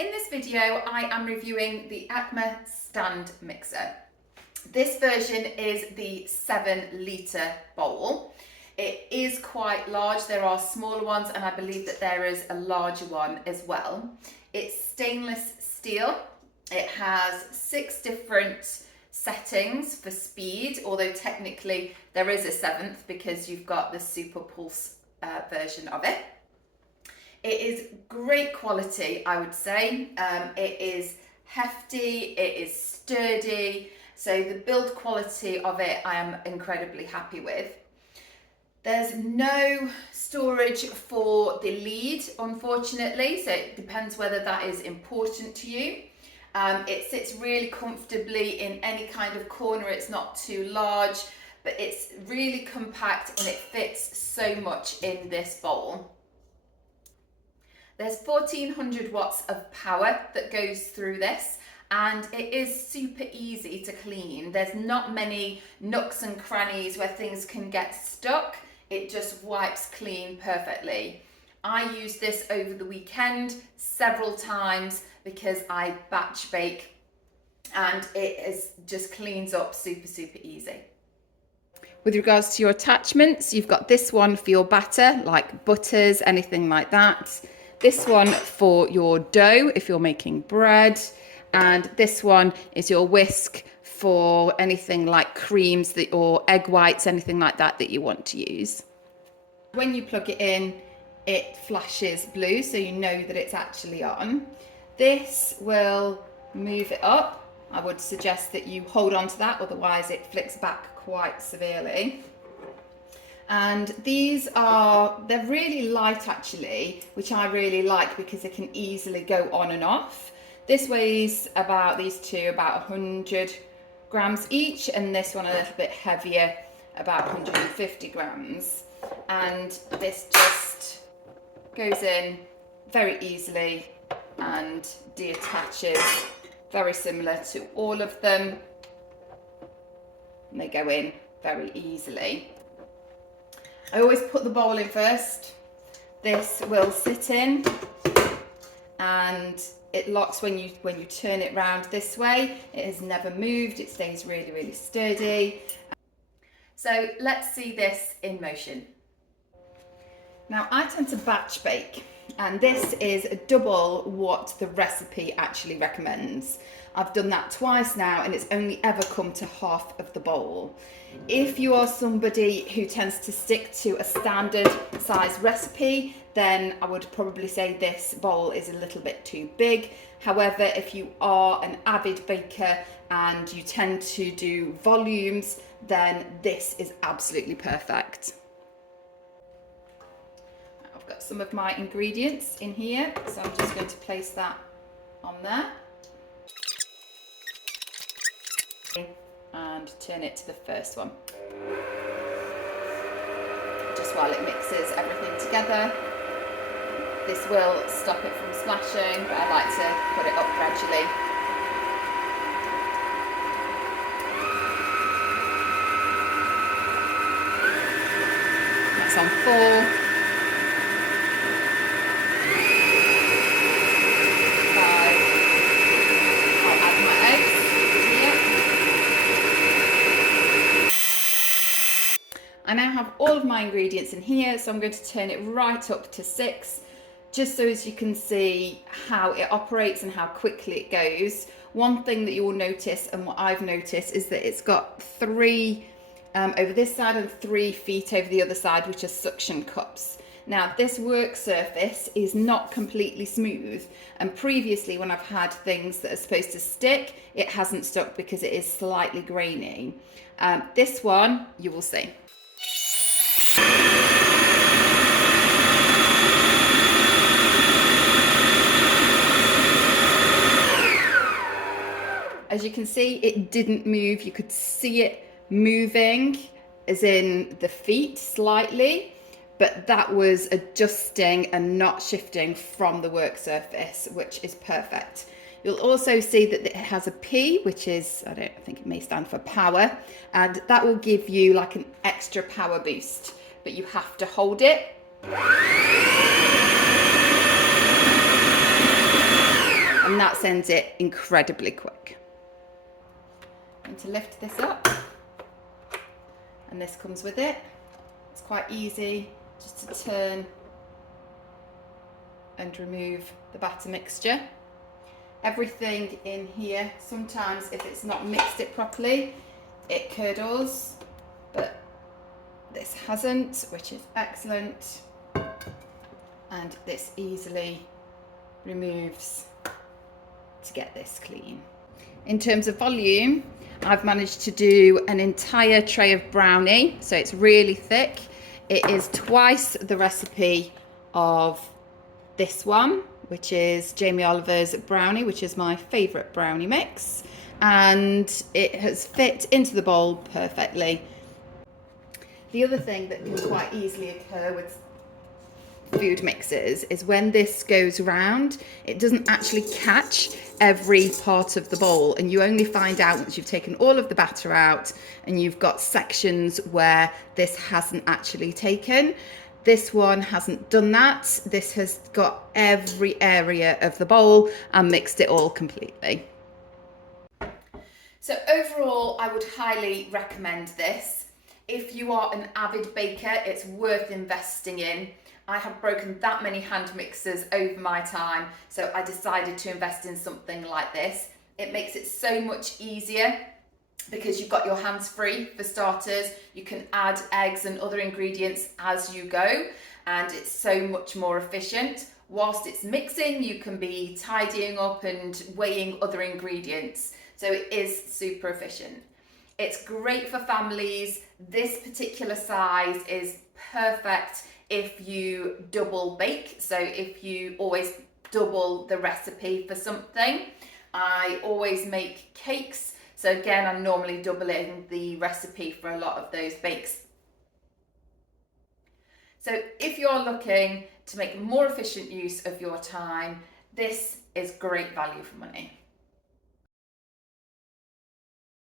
In this video, I am reviewing the Aucma stand mixer. This version is the 7-litre bowl. It is quite large. There are smaller ones, and I believe that there is a larger one as well. It's stainless steel. It has 6 different settings for speed, although technically there is a 7th because you've got the Super Pulse version of it. It is great quality, I would say. It is hefty, it is sturdy, so the build quality of it I am incredibly happy with. There's no storage for the lead, unfortunately, so it depends whether that is important to you. It sits really comfortably in any kind of corner. It's not too large, but it's really compact and it fits so much in this bowl. There's 1400 watts of power that goes through this, and it is super easy to clean. There's not many nooks and crannies where things can get stuck. It just wipes clean perfectly. I used this over the weekend several times because I batch bake, and just cleans up super easy. With regards to your attachments, you've got this one for your batter, like butters, anything like that. This one for your dough, if you're making bread. And this one is your whisk for anything like creams or egg whites, anything like that that you want to use. When you plug it in, it flashes blue, so you know that it's actually on. This will move it up. I would suggest that you hold on to that, otherwise it flicks back quite severely. And they're really light actually, which I really like because they can easily go on and off. This weighs these two about 100 grams each, and this one a little bit heavier, about 150 grams. And this just goes in very easily and deattaches, very similar to all of them. And they go in very easily. I always put the bowl in first. This will sit in and it locks when you turn it round this way. It has never moved. It stays really sturdy. So let's see this in motion. Now I tend to batch bake, and this is double what the recipe actually recommends. I've done that twice now, and it's only ever come to half of the bowl. If you are somebody who tends to stick to a standard size recipe, then I would probably say this bowl is a little bit too big. However, if you are an avid baker and you tend to do volumes, then this is absolutely perfect. I've got some of my ingredients in here, so I'm just going to place that on there. And turn it to the first one. Just while it mixes everything together. This will stop it from splashing, but I like to put it up gradually. That's on 4. I now have all of my ingredients in here, so I'm going to turn it right up to 6, just so as you can see how it operates and how quickly it goes. One thing that you will notice, and what I've noticed, is that it's got 3 over this side and 3 feet over the other side, which are suction cups. Now this work surface is not completely smooth, and previously when I've had things that are supposed to stick, it hasn't stuck because it is slightly grainy. This one, you will see. As you can see, it didn't move. You could see it moving, as in the feet slightly, but that was adjusting and not shifting from the work surface, which is perfect. You'll also see that it has a P, which is, I think it may stand for power, and that will give you like an extra power boost, but you have to hold it. and that sends it incredibly quick. And to lift this up, and this comes with it. It's quite easy just to turn and remove the batter mixture. Everything in here, sometimes if it's not mixed it properly, it curdles, but this hasn't, which is excellent. And this easily removes to get this clean. In terms of volume, I've managed to do an entire tray of brownie, so it's really thick. It is twice the recipe of this one, which is Jamie Oliver's brownie, which is my favourite brownie mix, and it has fit into the bowl perfectly. The other thing that can quite easily occur with food mixes is when this goes round, it doesn't actually catch every part of the bowl, and you only find out once you've taken all of the batter out and you've got sections where this hasn't actually taken. This one hasn't done that. This has got every area of the bowl and mixed it all completely. So overall, I would highly recommend this. If you are an avid baker, it's worth investing in. I have broken that many hand mixers over my time, so I decided to invest in something like this. It makes it so much easier because you've got your hands free for starters. You can add eggs and other ingredients as you go, and it's so much more efficient. Whilst it's mixing, you can be tidying up and weighing other ingredients. So it is super efficient. It's great for families. This particular size is perfect if you double bake. So if you always double the recipe for something. I always make cakes. So again, I'm normally doubling the recipe for a lot of those bakes. So if you're looking to make more efficient use of your time, this is great value for money.